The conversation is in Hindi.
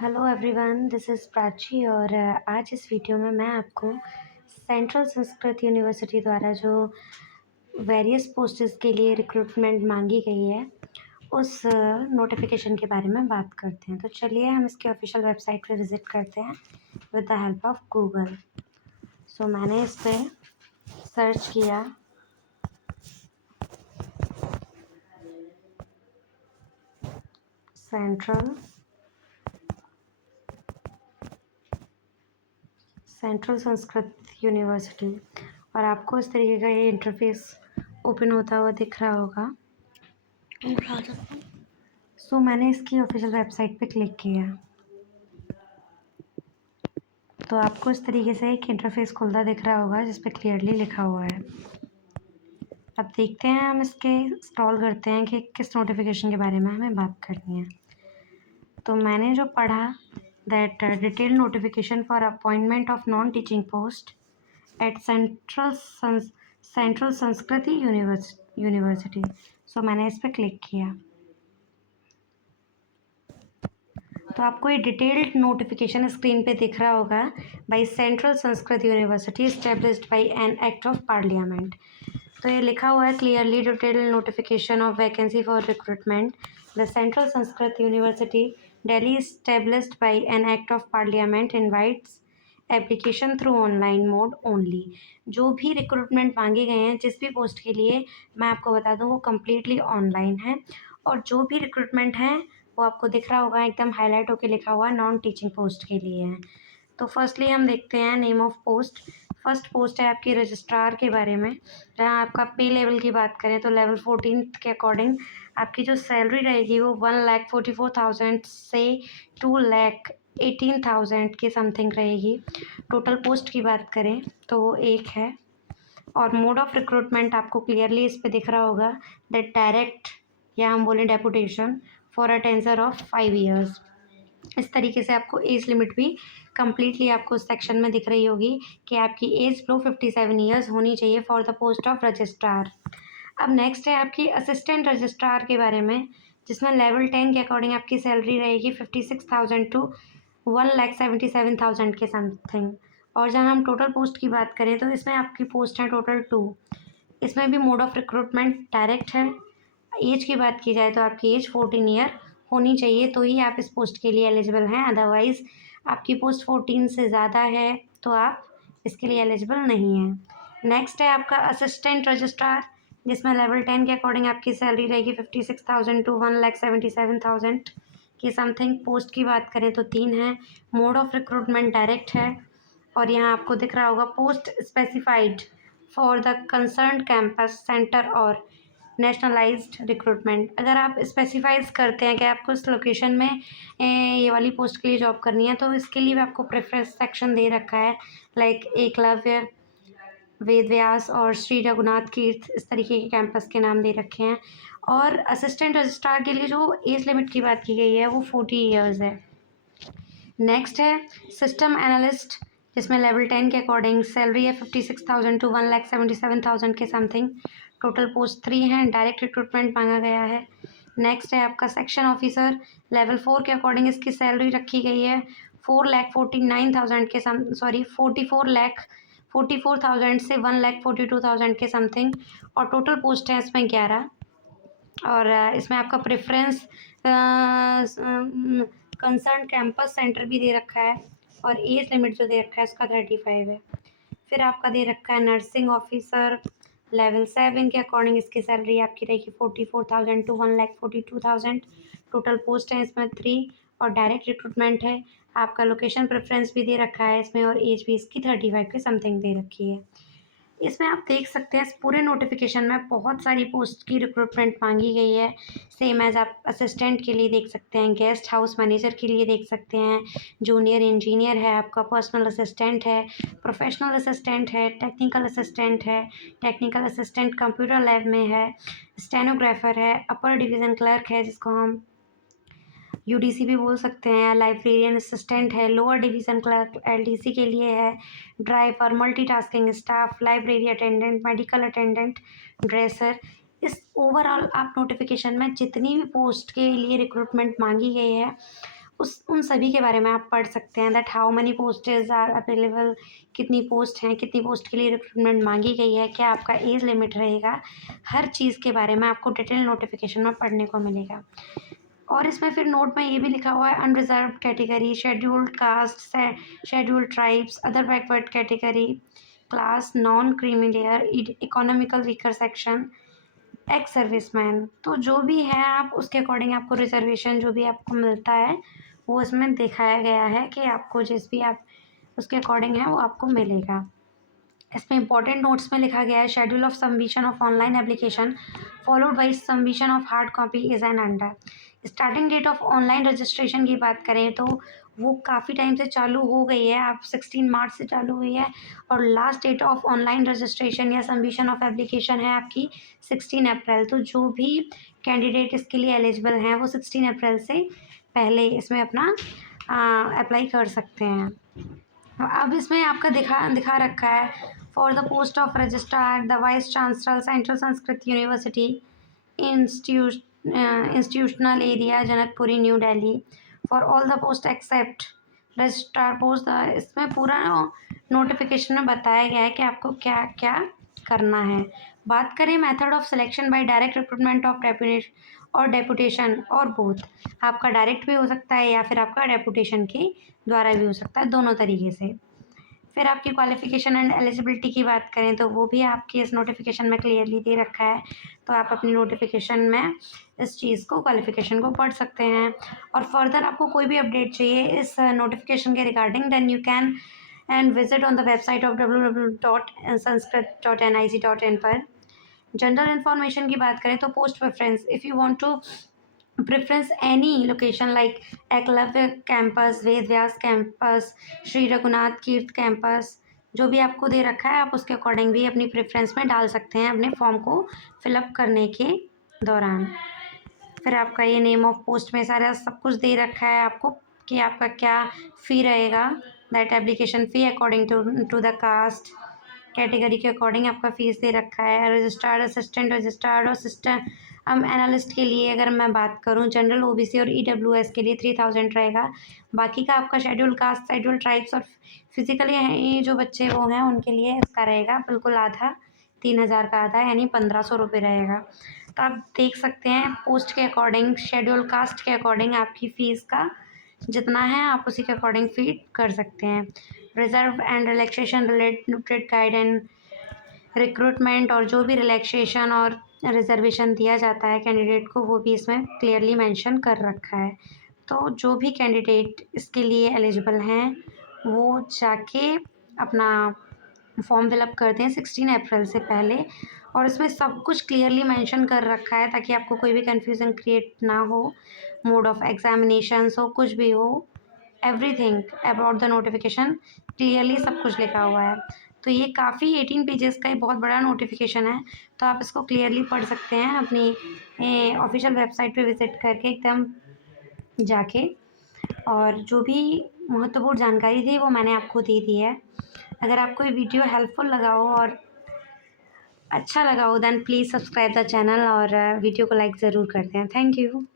Hello everyone, this is Prachi और आज इस वीडियो में मैं आपको सेंट्रल संस्कृत यूनिवर्सिटी द्वारा जो वेरियस पोस्ट्स के लिए रिक्रूटमेंट मांगी गई है उस नोटिफिकेशन के बारे में बात करते हैं। तो चलिए हम इसके ऑफिशियल वेबसाइट पे विज़िट करते हैं with the help of Google. So मैंने इस पर सर्च किया सेंट्रल संस्कृत यूनिवर्सिटी और आपको इस तरीके का ये इंटरफेस ओपन होता हुआ दिख रहा होगा। सो मैंने इसकी ऑफिशियल वेबसाइट पे क्लिक किया तो आपको इस तरीके से एक इंटरफेस खुलता दिख रहा होगा जिस पे क्लियरली लिखा हुआ है। अब देखते हैं, हम इसके स्क्रॉल करते हैं कि किस नोटिफिकेशन के बारे में हमें बात करनी है। तो मैंने जो पढ़ा that detail notification for appointment of non teaching post at central संस्कृति यूनिवर्सिटी। सो मैंने इस पर क्लिक किया तो आपको ये डिटेल्ड नोटिफिकेशन स्क्रीन पे दिख रहा होगा। By central Sanskrit university established by an act of parliament. तो ये लिखा हुआ है clearly, detailed notification of vacancy for recruitment the central Sanskrit university Delhi established by an act of parliament invites application through online mode only. जो भी रिक्रूटमेंट मांगे गए हैं जिस भी पोस्ट के लिए, मैं आपको बता दूं वो कम्प्लीटली ऑनलाइन है। और जो भी रिक्रूटमेंट है वो आपको दिख रहा होगा, एकदम हाईलाइट होकर लिखा हुआ नॉन टीचिंग पोस्ट के लिए है। तो फर्स्टली हम देखते हैं name of post. First post है आपकी रजिस्ट्रार के बारे में। जहाँ आपका पे लेवल की बात करें तो लेवल 14 के अकॉर्डिंग आपकी जो सैलरी रहेगी वो 1,44,000 से 2,18,000 के समथिंग रहेगी। टोटल पोस्ट की बात करें तो वो एक है। और मोड ऑफ रिक्रूटमेंट आपको क्लियरली इस पे दिख रहा होगा दैट डायरेक्ट या हम बोलें deputation for a tensor of 5 years. इस तरीके से आपको एज लिमिट भी कम्प्लीटली आपको उस सेक्शन में दिख रही होगी कि आपकी एज बिलो 57 ईयर्स होनी चाहिए for the post of registrar. अब नेक्स्ट है आपकी असिस्टेंट रजिस्ट्रार के बारे में, जिसमें लेवल 10 के अकॉर्डिंग आपकी सैलरी रहेगी 56,000 टू 1,77,000 के समथिंग। और जहाँ हम टोटल पोस्ट की बात करें तो इसमें आपकी पोस्ट है टोटल 2। इसमें भी मोड ऑफ रिक्रूटमेंट डायरेक्ट है। एज की बात की जाए तो आपकी एज 14 ईयर होनी चाहिए तो ही आप इस पोस्ट के लिए एलिजिबल हैं। अदरवाइज़ आपकी पोस्ट 14 से ज़्यादा है तो आप इसके लिए एलिजिबल नहीं हैं। नेक्स्ट है आपका असिस्टेंट रजिस्ट्रार, जिसमें लेवल 10 के अकॉर्डिंग आपकी सैलरी रहेगी 56,000 टू 1,77,000 की समथिंग। पोस्ट की बात करें तो 3 है। मोड ऑफ रिक्रूटमेंट डायरेक्ट है। और यहाँ आपको दिख रहा होगा post specified for the concern campus centre और नेशनलाइज्ड रिक्रूटमेंट। अगर आप स्पेसिफाइज करते हैं कि आपको इस लोकेशन में ये वाली पोस्ट के लिए जॉब करनी है तो इसके लिए भी आपको प्रेफरेंस सेक्शन दे रखा है, लाइक एकलव्य, वेद व्यास और श्री रघुनाथ तीर्थ, इस तरीके के कैंपस के नाम दे रखे हैं। और असिस्टेंट रजिस्ट्रार के लिए जो एज लिमिट की बात की गई है वो 40 ईयर्स है। नेक्स्ट है सिस्टम एनालिस्ट, जिसमें लेवल 10 के अकॉर्डिंग सैलरी है 56,000 टू 1,77,000 के समथिंग। टोटल पोस्ट 3 हैं। डायरेक्ट रिक्रूटमेंट मांगा गया है। नेक्स्ट है आपका सेक्शन ऑफिसर, लेवल 4 के अकॉर्डिंग इसकी सैलरी रखी गई है 4,49,000 के 44,44,000 से 1,42,000 के समथिंग। और टोटल पोस्ट है इसमें 11। और इसमें आपका प्रेफरेंस कंसर्न कैंपस सेंटर भी दे रखा है। और एज लिमिट जो दे रखा है उसका 35 है। फिर आपका दे रखा है नर्सिंग ऑफिसर, लेवल 7 के अकॉर्डिंग इसकी सैलरी आपकी रहेगी 44,000 टू 1,42,000। टोटल पोस्ट है इसमें 3 और डायरेक्ट रिक्रूटमेंट है। आपका लोकेशन प्रेफरेंस भी दे रखा है इसमें और एज भी इसकी 35 के समथिंग दे रखी है। इसमें आप देख सकते हैं इस पूरे नोटिफिकेशन में बहुत सारी पोस्ट की रिक्रूटमेंट मांगी गई है। सेम एज आप असिस्टेंट के लिए देख सकते हैं, गेस्ट हाउस मैनेजर के लिए देख सकते हैं, जूनियर इंजीनियर है, आपका पर्सनल असिस्टेंट है, प्रोफेशनल असिस्टेंट है, टेक्निकल असिस्टेंट कंप्यूटर लैब में है, स्टेनोग्राफर है, अपर डिवीज़न क्लर्क है जिसको हम यूडीसी भी बोल सकते हैं, लाइब्रेरियन असिस्टेंट है, लोअर डिवीज़न क्लर्क एलडीसी के लिए है, driver, multitasking staff, library attendant, medical attendant, dresser. इस ओवरऑल आप नोटिफिकेशन में जितनी भी पोस्ट के लिए रिक्रूटमेंट मांगी गई है उन सभी के बारे में आप पढ़ सकते हैं। That how many postage are available, कितनी पोस्ट हैं, कितनी पोस्ट के लिए रिक्रूटमेंट मांगी गई है, क्या आपका एज लिमिट रहेगा, हर चीज़ के बारे में आपको डिटेल नोटिफिकेशन में पढ़ने को मिलेगा। और इसमें फिर नोट में ये भी लिखा हुआ है unreserved category, scheduled caste, scheduled tribes, other backward category, class, non creamy layer, economical weaker section, ex serviceman. तो जो भी है आप उसके अकॉर्डिंग आपको रिजर्वेशन जो भी आपको मिलता है वो इसमें दिखाया गया है कि आपको जिस भी आप उसके अकॉर्डिंग है वो आपको मिलेगा। इसमें इंपॉर्टेंट नोट्स में लिखा गया है schedule of submission of online application followed by submission of hard copy is an under. Starting date of online registration की बात करें तो वो काफ़ी टाइम से चालू हो गई है, आप 16 मार्च से चालू हुई है, और last date of online registration या सबमिशन ऑफ एप्लीकेशन है आपकी 16 अप्रैल। तो जो भी कैंडिडेट इसके लिए एलिजिबल हैं वो 16 अप्रैल से पहले इसमें अपना अप्लाई कर सकते हैं। अब इसमें आपका दिखा रखा है for the post of registrar the vice chancellor central Sanskrit university institutional area Janakpuri New Delhi for all the post except registrar post. इसमें पूरा नोटिफिकेशन में बताया गया है कि आपको क्या क्या करना है। बात करें method of selection bye direct recruitment of deputation और बोथ, आपका डायरेक्ट भी हो सकता है या फिर आपका डेपुटेशन के द्वारा भी हो सकता है, दोनों तरीके से। फिर आपकी क्वालिफिकेशन एंड एलिजिबिलिटी की बात करें तो वो भी आपकी इस नोटिफिकेशन में क्लियरली दे रखा है, तो आप अपनी नोटिफिकेशन में इस चीज़ को क्वालिफिकेशन को पढ़ सकते हैं। और फर्दर आपको कोई भी अपडेट चाहिए इस नोटिफिकेशन के regarding then you can and visit on the website of www.sanskrit.nic.in पर। जनरल इन्फॉर्मेशन की बात करें तो post preference, if you want to preference any location like Eklavya campus, Ved Vyas campus, Shri Raghunath Kirti campus, जो भी आपको दे रखा है आप उसके अकॉर्डिंग भी अपनी प्रेफरेंस में डाल सकते हैं अपने फॉर्म को फिलअप करने के दौरान। फिर आपका ये नेम ऑफ पोस्ट में सारा सब कुछ दे रखा है आपको कि आपका क्या फ़ी रहेगा, that application fee according to the caste category के अकॉर्डिंग आपका फ़ीस दे रखा है। रजिस्ट्रार्ड, असिस्टेंट रजिस्ट्रार्ड और सिस्टम एनालिस्ट के लिए अगर मैं बात करूं जनरल, ओबीसी और ईडब्ल्यूएस के लिए 3000 रहेगा। बाकी का आपका शेड्यूल कास्ट, शेड्यूल ट्राइब्स और फिजिकली जो बच्चे वो हैं उनके लिए इसका रहेगा बिल्कुल आधा, 3000 का आधा यानी 1500 रुपये रहेगा। तो आप देख सकते हैं पोस्ट के अकॉर्डिंग, शेड्यूल कास्ट के अकॉर्डिंग आपकी फ़ीस का जितना है आप उसी के अकॉर्डिंग फीड कर सकते हैं। Reserve and relaxation related guide and recruitment, और जो भी रिलैक्सेशन और रिजर्वेशन दिया जाता है कैंडिडेट को वो भी इसमें क्लियरली मेंशन कर रखा है। तो जो भी कैंडिडेट इसके लिए एलिजिबल हैं वो जाके अपना फॉर्म फिलअप कर दें 16 अप्रैल से पहले, और इसमें सब कुछ क्लियरली मेंशन कर रखा है ताकि आपको कोई भी कन्फ्यूज़न क्रिएट ना हो, मोड ऑफ एग्जामिनेशंस हो, कुछ भी हो, everything about the notification clearly सब कुछ लिखा हुआ है। तो ये काफ़ी 18 पेजेस का ही बहुत बड़ा नोटिफिकेशन है, तो आप इसको क्लियरली पढ़ सकते हैं अपनी ऑफिशियल वेबसाइट पे विज़िट करके एकदम जाके, और जो भी महत्वपूर्ण जानकारी थी वो मैंने आपको दे दी है। अगर आपको ये वीडियो हेल्पफुल लगा हो और अच्छा लगा हो then please subscribe the channel और वीडियो को लाइक ज़रूर करते हैं। Thank you.